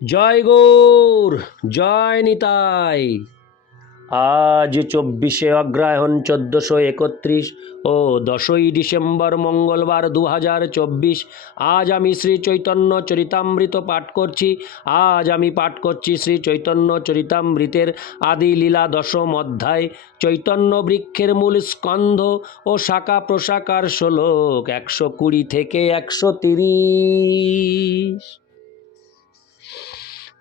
জয় গৌর, জয় নিতাই। আজ চব্বিশে অগ্রহায়ণ চোদ্দোশো একত্রিশ ও দশই ডিসেম্বর মঙ্গলবার দু হাজার চব্বিশ। আজ আমি শ্রী চৈতন্য চরিতামৃত পাঠ করছি। আজ আমি পাঠ করছি শ্রী চৈতন্য চরিতামৃতের আদি লীলা দশম অধ্যায়। চৈতন্য বৃক্ষের মূল স্কন্ধ ও শাখা প্রশাখার শ্লোক একশো কুড়ি থেকে একশো তিরিশ।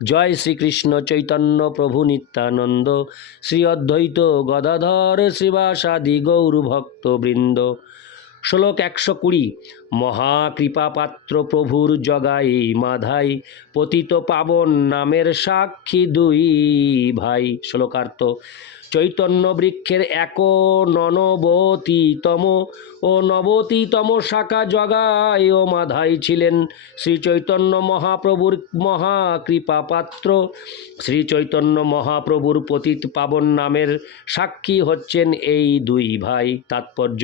জয় শ্রীকৃষ্ণ চৈতন্য প্রভু নিত্যানন্দ শ্রী অদ্বৈত গদাধর শ্রীবাসাদি গৌরভক্ত বৃন্দ শ্লোক একশো কুড়ি মহাকৃপাপাত্র প্রভুর জগাই মাধাই, পতিত পাবন নামের সাক্ষী দুই ভাই। শ্লোকার্থ, চৈতন্য বৃক্ষের এক ননবতীতম ও নবতীতম শাখা জগায় ও মাধাই ছিলেন শ্রী চৈতন্য মহাপ্রভুর মহাকৃপা পাত্র শ্রী চৈতন্য মহাপ্রভুর পতিত পাবন নামের সাক্ষী হচ্ছেন এই দুই ভাই। তাৎপর্য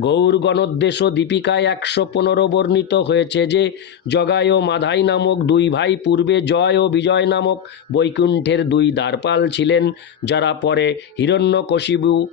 গৌর গণোদ্দেশ দীপিকায় একশো পনেরো বর্ণিত হয়েছে যে, জগায় ও মাধাই নামক দুই ভাই পূর্বে জয় ও বিজয় নামক বৈকুণ্ঠের দুই দ্বারপাল ছিলেন, যারা পরে হিরণ্যকশিবু,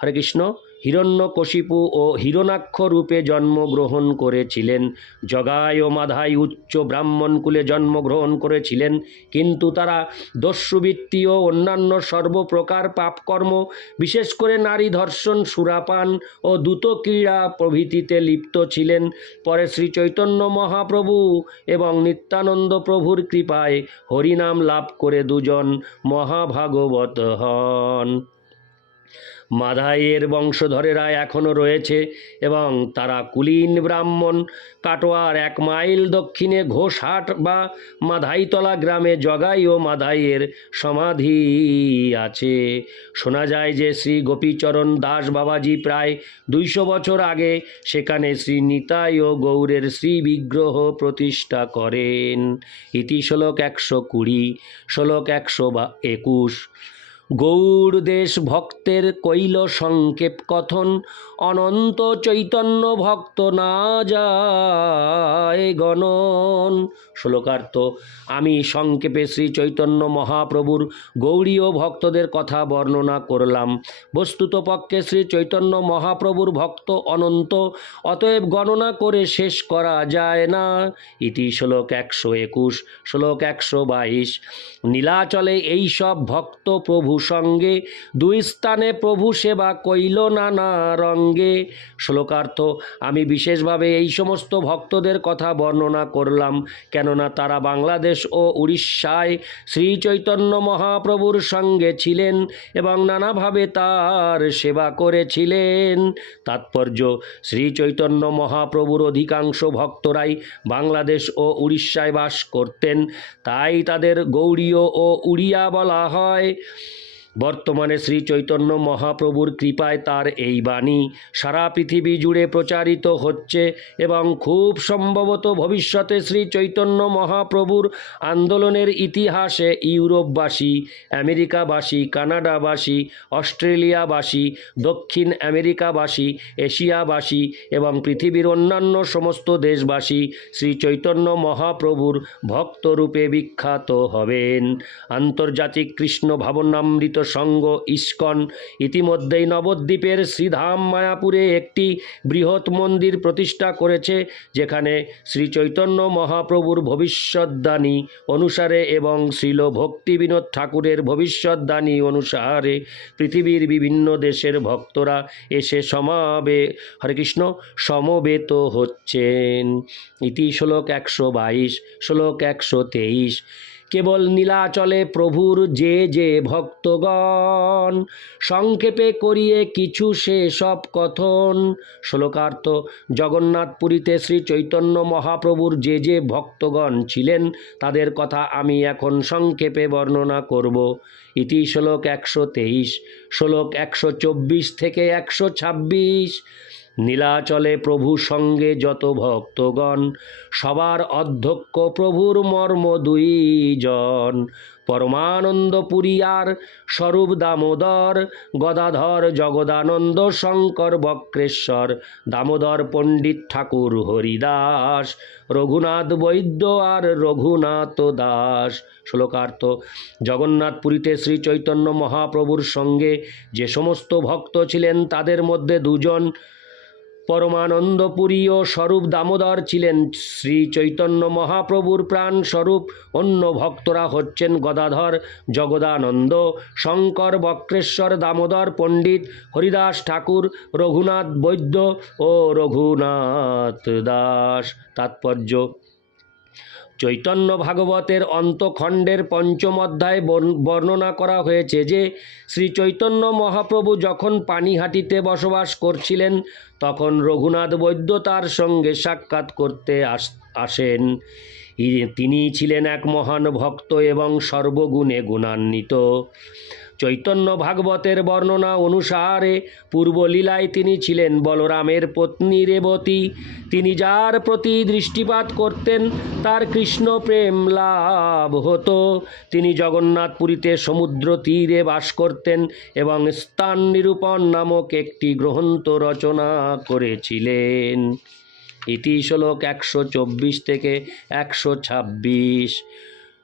হরে কৃষ্ণ হিরণ্যকশিপু ও হিরণাক্ষ রূপে জন্মগ্রহণ করেছিলেন। জগায় ও মাধাই উচ্চ ব্রাহ্মণকুলে জন্মগ্রহণ করেছিলেন। কিন্তু তারা দস্যুবৃত্তি ও অন্যান্য সর্বপ্রকার পাপকর্ম, বিশেষ করে নারী ধর্ষণ, সুরাপান ও দ্রুত ক্রীড়া প্রভৃতিতে লিপ্ত ছিলেন। পরে শ্রী চৈতন্য মহাপ্রভু এবং নিত্যানন্দ প্রভুর কৃপায় হরিনাম লাভ করে দুজন মহাভাগবত হন। মাধাইয়ের বংশধরেরা এখনও রয়েছে এবং তারা কুলীন ব্রাহ্মণ, কাটোয়ার এক মাইল দক্ষিণে ঘোষহাট বা মাধাইতলা গ্রামে জগাই ও মাধাইয়ের সমাধি আছে। শোনা যায় যে শ্রী গোপীচরণ দাস বাবাজি প্রায় দুইশো বছর আগে সেখানে শ্রী নিতাই ও গৌরের শ্রী বিগ্রহ প্রতিষ্ঠা করেন। ইতি শ্লোক একশো কুড়ি, শ্লোক একশো বা একুশ। গৌর দেশ ভক্তের কৈল সংক্ষেপ কথন, অনন্ত চৈতন্য ভক্ত না যায় গণন। শ্লোকার্থ, আমি সংক্ষেপে শ্রী চৈতন্য মহাপ্রভুর গৌরীয় ভক্তদের কথা বর্ণনা করলাম। বস্তুত পক্ষে শ্রী চৈতন্য মহাপ্রভুর ভক্ত অনন্ত, অতএব গণনা করে শেষ করা যায় না। ইতি শ্লোক একশো একুশ, শ্লোক একশো বাইশ। নীলাচলে এইসব ভক্ত প্রভু সঙ্গে দুই স্থানে প্রভু সেবা কইল নানা রঙ্গে। শ্লোকার্থ, আমি বিশেষভাবে এই সমস্ত ভক্তদের কথা বর্ণনা করলাম, কেননা তারা বাংলাদেশ ও উড়িষ্যায় শ্রী চৈতন্য মহাপ্রভুর সঙ্গে ছিলেন এবং নানাভাবে তার সেবা করেছিলেন। তাৎপর্য শ্রী চৈতন্য মহাপ্রভুর অধিকাংশ ভক্তরাই বাংলাদেশ ও উড়িষ্যায় বাস করতেন, তাই তাদের গৌড়ীয় ও উড়িয়া বলা হয়। বর্তমানে শ্রী চৈতন্য মহাপ্রভুর কৃপায় তার এই বাণী সারা পৃথিবী জুড়ে প্রচারিত হচ্ছে এবং খুব সম্ভবত ভবিষ্যতে শ্রী চৈতন্য মহাপ্রভুর আন্দোলনের ইতিহাসে ইউরোপবাসী, আমেরিকাবাসী, কানাডাবাসী, অস্ট্রেলিয়াবাসী, দক্ষিণ আমেরিকাবাসী, এশিয়াবাসী এবং পৃথিবীর অন্যান্য সমস্ত দেশবাসী শ্রী চৈতন্য মহাপ্রভুর ভক্তরূপে বিখ্যাত হবেন। আন্তর্জাতিক কৃষ্ণ ভাবনামৃত সংঘ ইস্কন। ইতিমধ্যেই নবদ্বীপের শ্রীধাম মায়াপুরে একটি বৃহৎ মন্দির প্রতিষ্ঠা করেছে, যেখানে শ্রী চৈতন্য মহাপ্রভুর ভবিষ্যৎবাণী অনুসারে এবং শ্রীল ভক্তি বিনোদ ঠাকুরের ভবিষ্যৎবাণী অনুসারে পৃথিবীর বিভিন্ন দেশের ভক্তরা এসে সমাবে, হরে কৃষ্ণ, সমবেত হচ্ছেন। ইতি শ্লোক একশো বাইশ, শ্লোক একশো তেইশ। কেবল নীলাচলে প্রভুর যে যে ভক্তগণ, সংক্ষেপে করিয়ে কিছু সে সব কথন। শ্লোকার্থ, জগন্নাথপুরীতে শ্রী চৈতন্য মহাপ্রভুর যে যে ভক্তগণ ছিলেন, তাদের কথা আমি এখন সংক্ষেপে বর্ণনা করব। ইতি শ্লোক একশো তেইশ, শ্লোক একশো চব্বিশ থেকে একশো ছাব্বিশ। নীলাচলে প্রভু সঙ্গে যত ভক্তগণ, সবার অধ্যক্ষ প্রভুর মর্ম দুইজন। পরমানন্দ পুরিয়ার স্বরূপ দামোদর, গদাধর জগদানন্দ শঙ্কর বক্রেশ্বর, দামোদর পণ্ডিত ঠাকুর হরিদাস, রঘুনাথ বৈদ্য আর রঘুনাথ দাস। শ্লোকার্থ, জগন্নাথপুরীতে শ্রী চৈতন্য মহাপ্রভুর সঙ্গে যে সমস্ত ভক্ত ছিলেন তাদের মধ্যে দুজন পরমানন্দপুরী ও স্বরূপ দামোদর ছিলেন। শ্রী চৈতন্য মহাপ্রভুর প্রাণ স্বরূপ অন্য ভক্তরা হচ্ছেন গদাধর জগদানন্দ, শঙ্কর বক্রেশ্বর দামোদর পণ্ডিত, হরিদাস ঠাকুর, রঘুনাথ বৈদ্য ও রঘুনাথ দাস। তাৎপর্য। চৈতন্য ভাগবতের অন্তখণ্ডের পঞ্চম অধ্যায় বর্ণ- বর্ণনা করা হয়েছে যে, শ্রী চৈতন্য মহাপ্রভু যখন পানিহাটিতে বসবাস করছিলেন তখন রঘুনাথ বৈদ্য তার সঙ্গে সাক্ষাৎ করতে আস- আসেন। তিনি ছিলেন এক মহান ভক্ত এবং সর্বগুণে গুণান্বিত। চৈতন্য ভাগবতের বর্ণনা অনুসারে পূর্বলীলায় তিনি ছিলেন বলরামের পত্নী রেবতী। তিনি যার প্রতি দৃষ্টিপাত করতেন, তার কৃষ্ণ প্রেম লাভ হতো। তিনি জগন্নাথপুরীতে সমুদ্র তীরে বাস করতেন এবং স্থান নিরূপণ নামক একটি গ্রন্থ রচনা করেছিলেন। ইতি শ্লোক একশো চব্বিশ থেকে একশো ছাব্বিশ।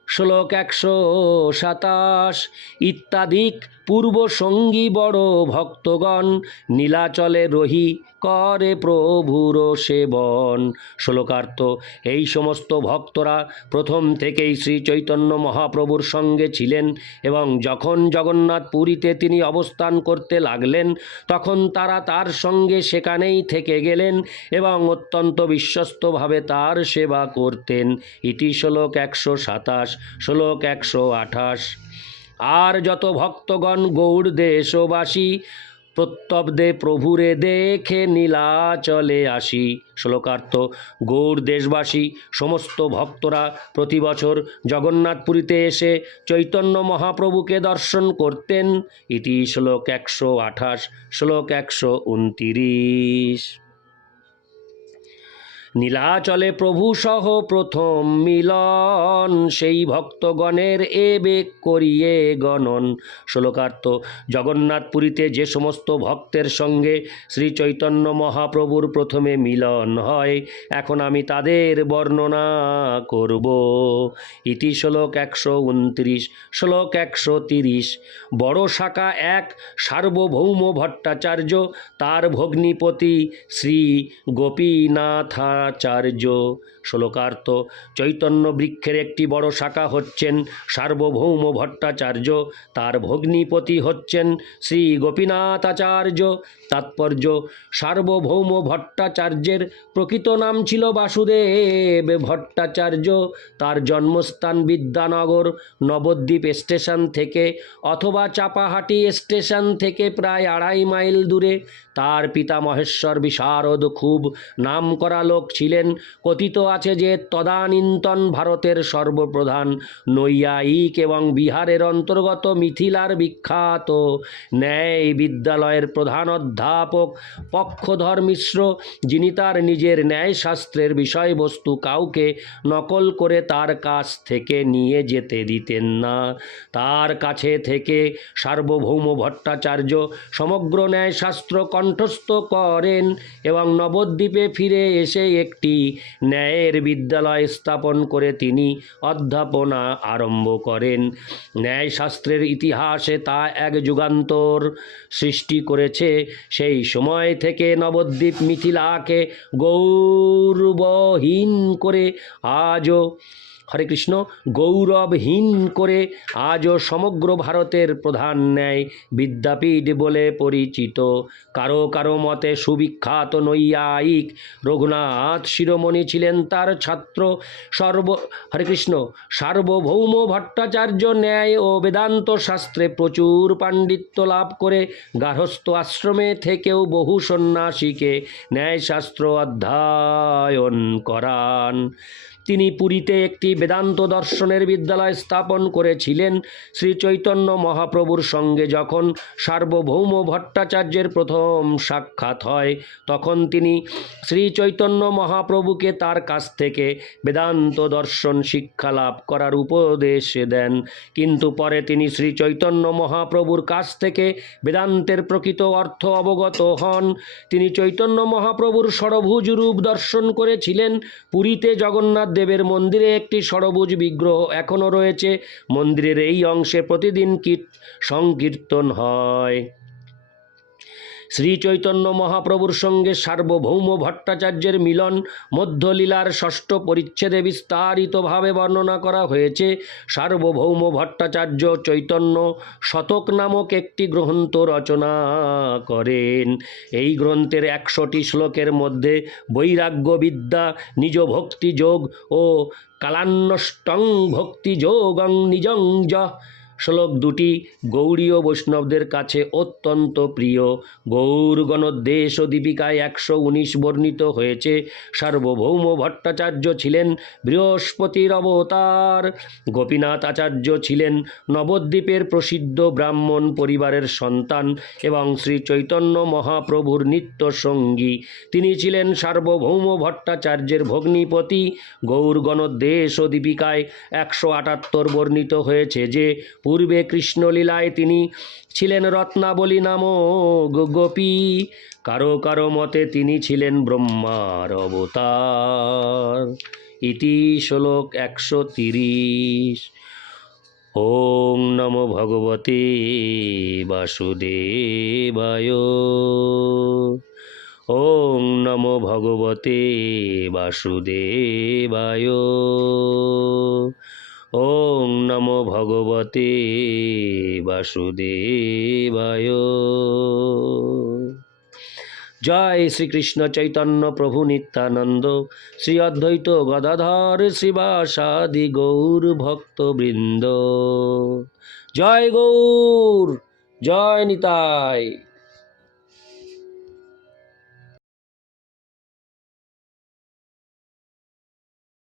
শ্লোক একশো সাতাশ। ইত্যাদিক পূর্ব সঙ্গী বড় ভক্তগণ, নীলাচলে রহি করে প্রভুর সেবন। শ্লোকার্থ, এই সমস্ত ভক্তরা প্রথম থেকেই শ্রী চৈতন্য মহাপ্রভুর সঙ্গে ছিলেন এবং যখন জগন্নাথ পুরীতে তিনি অবস্থান করতে লাগলেন, তখন তারা তার সঙ্গে সেখানেই থেকে গেলেন এবং অত্যন্ত বিশ্বস্তভাবে তার সেবা করতেন। ইতি শ্লোক একশো সাতাশ। শ্লোক একশো আঠাশ। আর যত ভক্তগণ গৌড় দেশবাসী প্রত্যব্দে প্রভুরে দেখে নীলাচলে আসি। শ্লোকার্থ, গৌড় দেশবাসী, সমস্ত ভক্তরা প্রতি বছর জগন্নাথপুরীতে এসে চৈতন্য মহাপ্রভুকে দর্শন করতেন। ইতি শ্লোক একশো আঠাশ, শ্লোক একশো উনতিরিশ। নীলাচলে প্রভু সহ প্রথম মিলন, সেই ভক্তগণের এ বেগ করিয়ে গণন। শ্লোকার্থ, জগন্নাথপুরীতে যে সমস্ত ভক্তের সঙ্গে শ্রী চৈতন্য মহাপ্রভুর প্রথমে মিলন হয়, এখন আমি তাদের বর্ণনা করব। ইতি শ্লোক একশো উনত্রিশ, শ্লোক একশো তিরিশ। বড় শাখা এক, সার্বভৌম ভট্টাচার্য, তার ভগ্নিপতি শ্রী গোপীনাথাচার্য শ্লোকার্থ, চৈতন্য বৃক্ষের একটি বড় শাখা হচ্ছেন সার্বভৌম ভট্টাচার্য, তার ভগ্নীপতি হচ্ছেন শ্রী গোপীনাথাচার্য। তাৎপর্য, সার্বভৌম ভট্টাচার্যের প্রকৃত নাম ছিল বাসুদেব ভট্টাচার্য। তার জন্মস্থান বিদ্যানগর নবদ্বীপ স্টেশন থেকে অথবা চাপাহাটি স্টেশন থেকে প্রায় আড়াই মাইল দূরে। তার পিতা মহেশ্বর বিশারদ খুব নামকরা লোক ছিলেন। কথিত আছে যে তদানীন্তন ভারতের সর্বপ্রধান নৈয়ায়িক এবং বিহারের অন্তর্গত মিথিলার বিখ্যাত ন্যায় বিদ্যালয়ের প্রধান অধ্যাপক পক্ষধর মিশ্র, যিনি তার নিজের ন্যায়শাস্ত্রের বিষয়বস্তু কাউকে নকল করে তার কাছ থেকে নিয়ে যেতে দিতেন না। তার কাছে থেকে সার্বভৌম ভট্টাচার্য সমগ্র ন্যায়শাস্ত্র কণ্ঠস্থ করেন এবং নবদ্বীপে ফিরে এসে একটি ন্যায়ের বিদ্যালয় স্থাপন করে তিনি অধ্যাপনা আরম্ভ করেন। ন্যায়শাস্ত্রের ইতিহাসে তা এক যুগান্তর সৃষ্টি করেছে। সেই সময় থেকে নবদ্বীপ মিথিলাকে গৌরবহীন করে আজও হরে কৃষ্ণ। গৌরবহীন করে আজও সমগ্র ভারতের প্রধান ন্যায় বিদ্যাপীঠ বলে পরিচিত। কারও কারও মতে সুবিখ্যাত নৈয়ায়িক রঘুনাথ শিরোমণি ছিলেন তার ছাত্র। সর্ব, হরে কৃষ্ণ, সার্বভৌম ভট্টাচার্য ন্যায় ও বেদান্ত শাস্ত্রে প্রচুর পাণ্ডিত্য লাভ করে গার্হস্থ আশ্রমে থেকেও বহু সন্ন্যাসীকে ন্যায়শাস্ত্র অধ্যায়ন করান। তিনি পুরীতে একটি বেদান্ত দর্শনের বিদ্যালয় স্থাপন করেছিলেন শ্রী চৈতন্য মহাপ্রভুর সঙ্গে যখন সার্বভৌম ভট্টাচার্যের প্রথম সাক্ষাৎ হয়, তখন তিনি শ্রী চৈতন্য মহাপ্রভুকে তার কাছ থেকে বেদান্ত দর্শন শিক্ষা লাভ করার উপদেশ দেন। কিন্তু পরে তিনি শ্রী চৈতন্য মহাপ্রভুর কাছ থেকে বেদান্তের প্রকৃত অর্থ অবগত হন। তিনি চৈতন্য মহাপ্রভুর সরভুজ রূপ দর্শন করেছিলেন। পুরীতে জগন্নাথ দেবের মন্দিরে একটি সরবুজ বিগ্রহ এখনও রয়েছে। মন্দিরের এই অংশে প্রতিদিন কীট সংকীর্তন হয়। শ্রী চৈতন্য মহাপ্রভুর সঙ্গে সার্বভৌম ভট্টাচার্যের মিলন, মধ্যলীলার ষষ্ঠ পরিচ্ছেদে বিস্তারিতভাবে বর্ণনা করা হয়েছে। সার্বভৌম ভট্টাচার্য চৈতন্য শতক নামক একটি গ্রন্থ রচনা করেন। এই গ্রন্থের একশোটি শ্লোকের মধ্যে বৈরাগ্য বিদ্যা নিজ ভক্তি যোগ ও কালান্নষ্টং ভক্তি যোগং নিজং য শ্লোক দুটি গৌড়ীয় বৈষ্ণবদের কাছে অত্যন্ত প্রিয়। গৌর গণদেশ ও দীপিকায় একশো উনিশ বর্ণিত হয়েছে। সার্বভৌম ভট্টাচার্য ছিলেন বৃহস্পতির অবতার। গোপীনাথ আচার্য ছিলেন নবদ্বীপের প্রসিদ্ধ ব্রাহ্মণ পরিবারের সন্তান এবং শ্রী চৈতন্য মহাপ্রভুর নিত্য সঙ্গী তিনি ছিলেন সার্বভৌম ভট্টাচার্যের ভগ্নিপতি। গৌর গণদেশ ও দীপিকায় একশো আটাত্তর বর্ণিত হয়েছে যে পূর্বে কৃষ্ণলীলায় তিনি ছিলেন রত্নাবলী নামক গোপী। কারও কারও মতে তিনি ছিলেন ব্রহ্মার অবতার। ইতি শ্লোক একশো তিরিশ। ওং নমো ভগবতে বাসুদেবায়। ওং নমো ভগবতে বাসুদেবায়। ওং নমো ভগবতে বাসুদেবায়। জয় শ্রীকৃষ্ণ চৈতন্য প্রভু নিত্যানন্দ, শ্রী অদ্বৈত গদাধর শ্রীবাসাদি গৌর ভক্তবৃন্দ। জয় গৌর, জয় নিতাই।